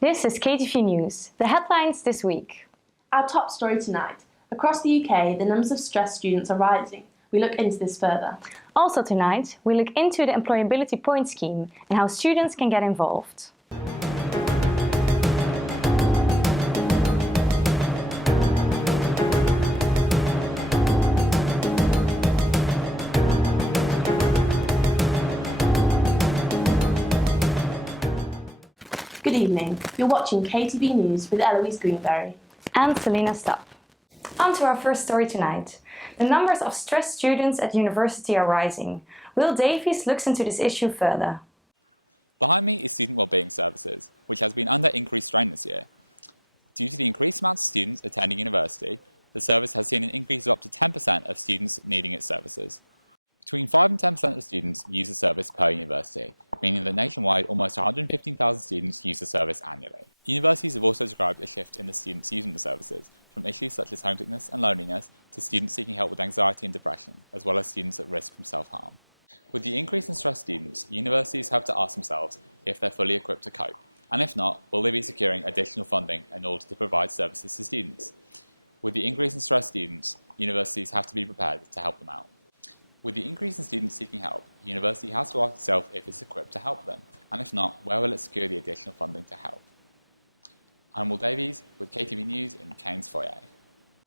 This is KTV News, the headlines this week. Our top story tonight. Across the UK, the numbers of stressed students are rising. We look into this further. Also tonight, we look into the employability point scheme and how students can get involved. Good evening. You're watching KTV News with Eloise Greenberry and Selena Stubb. On to our first story tonight. The numbers of stressed students at university are rising. Will Davies looks into this issue further. Behind me is Student Wellbeing Services, which has been under increased strain this year. Due to the increased amount of students attending university, the service has seen an increase of up to 10% of students needing its services. Between 5 and 10% of students use the service per university, meaning that nationwide almost 115,000 students use the service annually. Universities have also described a shift in the students using the services, from issues such as homesickness and loneliness to students seeking help with anxiety and depression, as well as students at risk from self-harm. With the increase in stressed students, universities have to ask themselves if they're fully equipped to cope, and if not, will they be securing additional funding in order to provide services to students? With the increase in stressed students, universities have to be prepared to help them out. With the increase in students seeking help, the university has to ask itself if it's equipped to help them, and if not, where will it secure the additional funding to help? I'm Will Davies with KTV News in Kane's Foyer.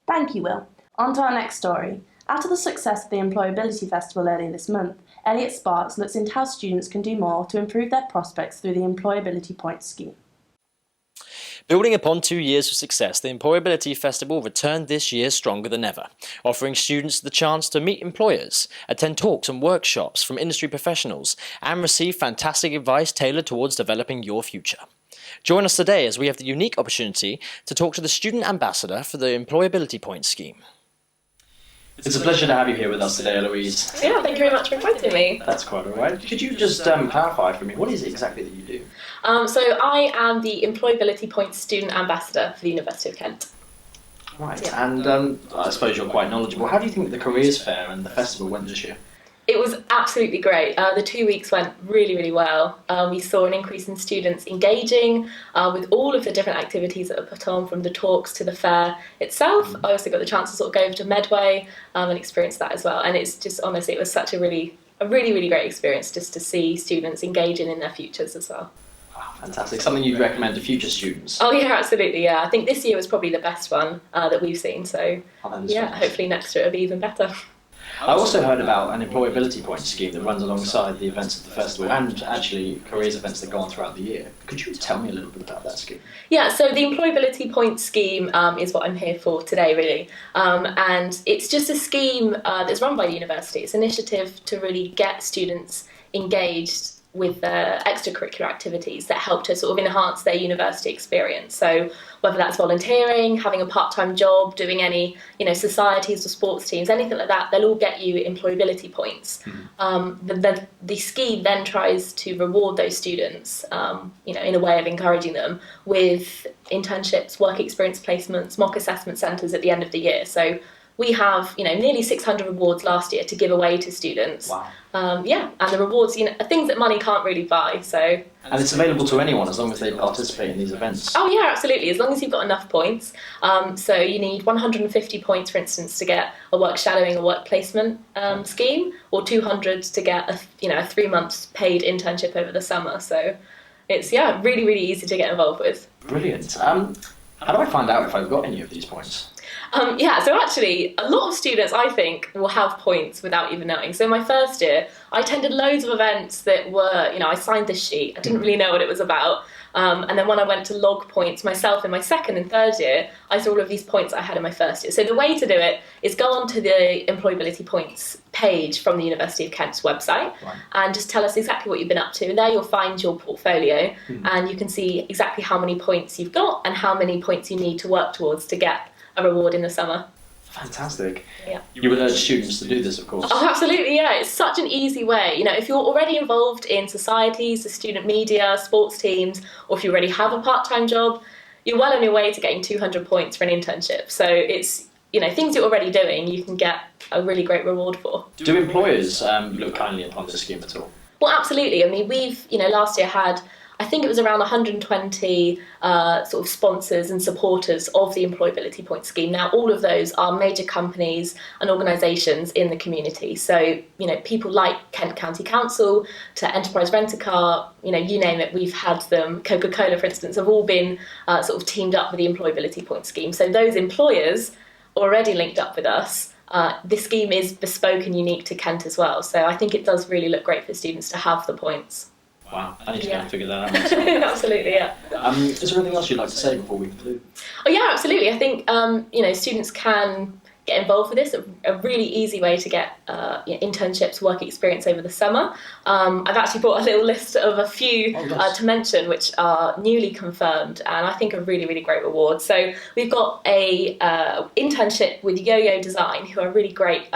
Thank you, Will. On to our next story. After the success of the Employability Festival earlier this month, Elliot Sparks looks into how students can do more to improve their prospects through the Employability Points scheme. Building upon 2 years of success, the Employability Festival returned this year stronger than ever, offering students the chance to meet employers, attend talks and workshops from industry professionals, and receive fantastic advice tailored towards developing your future. Join us today as we have the unique opportunity to talk to the Student Ambassador for the Employability Points scheme. It's a pleasure to have you here with us today, Eloise. Yeah, thank you very much for inviting me. That's quite all right. Could you just clarify for me, what is it exactly that you do? So I am the Employability Points Student Ambassador for the University of Kent. Right, yeah. And I suppose you're quite knowledgeable. How do you think the careers fair and the festival went this year? It was absolutely great. The 2 weeks went really, really well. We saw an increase in students engaging with all of the different activities that were put on, from the talks to the fair itself. I also got the chance to sort of go over to Medway and experience that as well. And it's just, honestly, it was such a really great experience just to see students engaging in their futures as well. Wow, fantastic. Something you'd recommend to future students? Oh yeah, absolutely, yeah. I think this year was probably the best one that we've seen. So yeah, hopefully next year it'll be even better. I also heard about an employability point scheme that runs alongside the events of the festival and actually careers events that go on throughout the year. Could you tell me a little bit about that scheme? Yeah, so the employability point scheme is what I'm here for today, really. And it's just a scheme that's run by the university. It's an initiative to really get students engaged with extracurricular activities that help to sort of enhance their university experience. So whether that's volunteering, having a part-time job, doing any societies or sports teams, anything like that, they'll all get you employability points. The scheme then tries to reward those students, in a way of encouraging them with internships, work experience placements, mock assessment centres at the end of the year. So we have, nearly 600 rewards last year to give away to students. Wow. And the rewards, are things that money can't really buy. So. And it's available to anyone as long as they participate in these events. Oh yeah, absolutely. As long as you've got enough points. So you need 150 points, for instance, to get a work shadowing or work placement scheme, or 200 to get a 3 months paid internship over the summer. So it's really, really easy to get involved with. Brilliant. How do I find out if I've got any of these points? So actually, a lot of students, I think, will have points without even knowing. So my first year, I attended loads of events that were, I signed this sheet. I didn't really know what it was about. And then when I went to log points myself in my second and third year, I saw all of these points I had in my first year. So the way to do it is go onto the employability points page from the University of Kent's website, and just tell us exactly what you've been up to. And there you'll find your portfolio, and you can see exactly how many points you've got and how many points you need to work towards to get a reward in the summer. Fantastic. Yeah. You would urge students to do this, of course. Oh, absolutely, yeah. It's such an easy way. If you're already involved in societies, the student media, sports teams, or if you already have a part-time job, you're well on your way to getting 200 points for an internship. So it's, things you're already doing, you can get a really great reward for. Do employers look kindly upon this scheme at all? Well, absolutely. I mean, we've, last year had, I think it was around 120 sort of sponsors and supporters of the employability point scheme. Now, all of those are major companies and organisations in the community. So, people like Kent County Council to Enterprise Rent-A-Car, you name it, we've had them. Coca-Cola, for instance, have all been sort of teamed up with the employability point scheme. So those employers already linked up with us. This scheme is bespoke and unique to Kent as well. So I think it does really look great for students to have the points. Wow, I need to go and figure that out myself. Absolutely, yeah. Is there anything else you'd like to say before we conclude? Oh yeah, absolutely. I think students can get involved with this. A really easy way to get internships, work experience over the summer. I've actually brought a little list of a few to mention, which are newly confirmed, and I think are really, really great rewards. So we've got a internship with Yo-Yo Design, who are a really great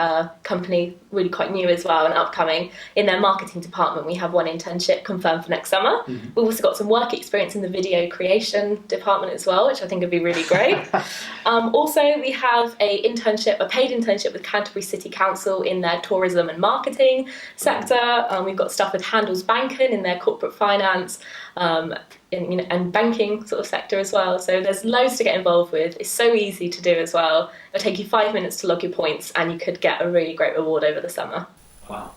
company, really quite new as well and upcoming. In their marketing department, we have one internship confirmed for next summer. Mm-hmm. We've also got some work experience in the video creation department as well, which I think would be really great. Also, we have a paid internship with Canterbury City Council in their tourism and marketing sector. We've got stuff with Handelsbanken in their corporate finance and banking sort of sector as well. So there's loads to get involved with. It's so easy to do as well. It'll take you 5 minutes to log your points, and you could get a really great reward over the summer. Wow.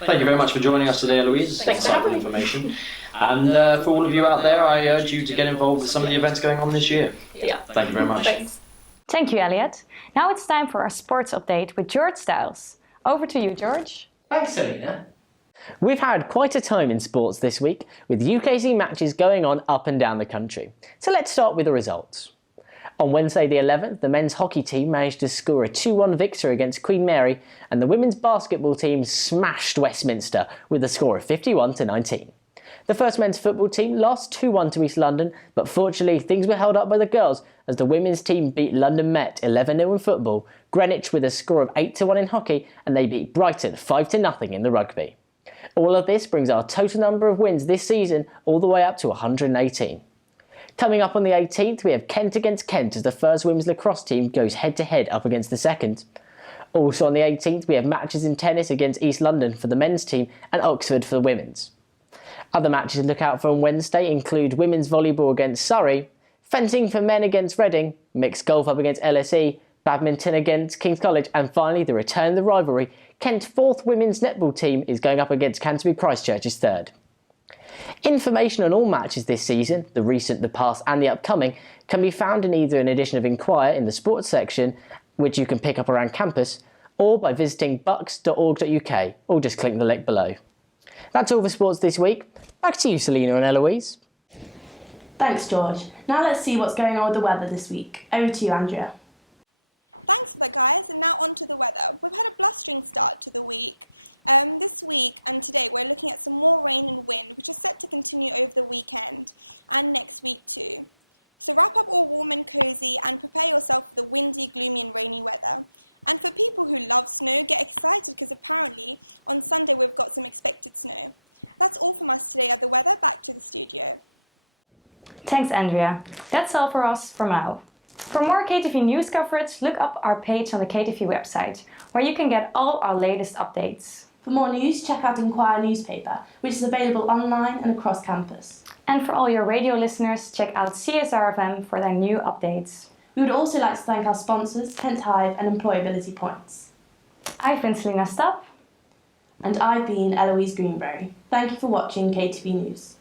Thank you very much for joining us today, Eloise. Thanks for having me. Information. And for all of you out there, I urge you to get involved with some of the events going on this year. Yeah. Thank you very much. Thanks. Thank you, Elliot. Now it's time for our sports update with George Stiles. Over to you, George. Thanks, Selena. We've had quite a time in sports this week, with UKC matches going on up and down the country. So let's start with the results. On Wednesday the 11th, the men's hockey team managed to score a 2-1 victory against Queen Mary, and the women's basketball team smashed Westminster with a score of 51-19. The first men's football team lost 2-1 to East London, but fortunately things were held up by the girls as the women's team beat London Met 11-0 in football, Greenwich with a score of 8-1 in hockey, and they beat Brighton 5-0 in the rugby. All of this brings our total number of wins this season all the way up to 118. Coming up on the 18th, we have Kent against Kent as the first women's lacrosse team goes head-to-head up against the second. Also on the 18th, we have matches in tennis against East London for the men's team and Oxford for the women's. Other matches to look out for on Wednesday include women's volleyball against Surrey, fencing for men against Reading, mixed golf up against LSE, badminton against King's College, and finally the return of the rivalry, Kent's fourth women's netball team is going up against Canterbury Christchurch's third. Information on all matches this season, the recent, the past and the upcoming, can be found in either an edition of Inquire in the sports section, which you can pick up around campus, or by visiting bucks.org.uk, or just click the link below. That's all for sports this week. Back to you, Selena and Eloise. Thanks, George. Now let's see what's going on with the weather this week. Over to you, Andrea. Thanks for that, guys, and now on to the weather. We've had a blustering start to the week. This week and today we're looking at some more rain and wind, which is set to continue over the weekend and next week too. So wrap up all warm and cosy and prepare yourself for the windy, gloomy and rainy weather. And for people who love snow, get excited because apparently on Sunday we've got some expected snow. That's all from us today at the weather. Back to the studio. Thanks, Andrea. That's all for us for now. For more KTV news coverage, look up our page on the KTV website, where you can get all our latest updates. For more news, check out Inquire newspaper, which is available online and across campus. And for all your radio listeners, check out CSRFM for their new updates. We would also like to thank our sponsors, Kent Hive and Employability Points. I've been Selena Stubb. And I've been Eloise Greenberry. Thank you for watching KTV News.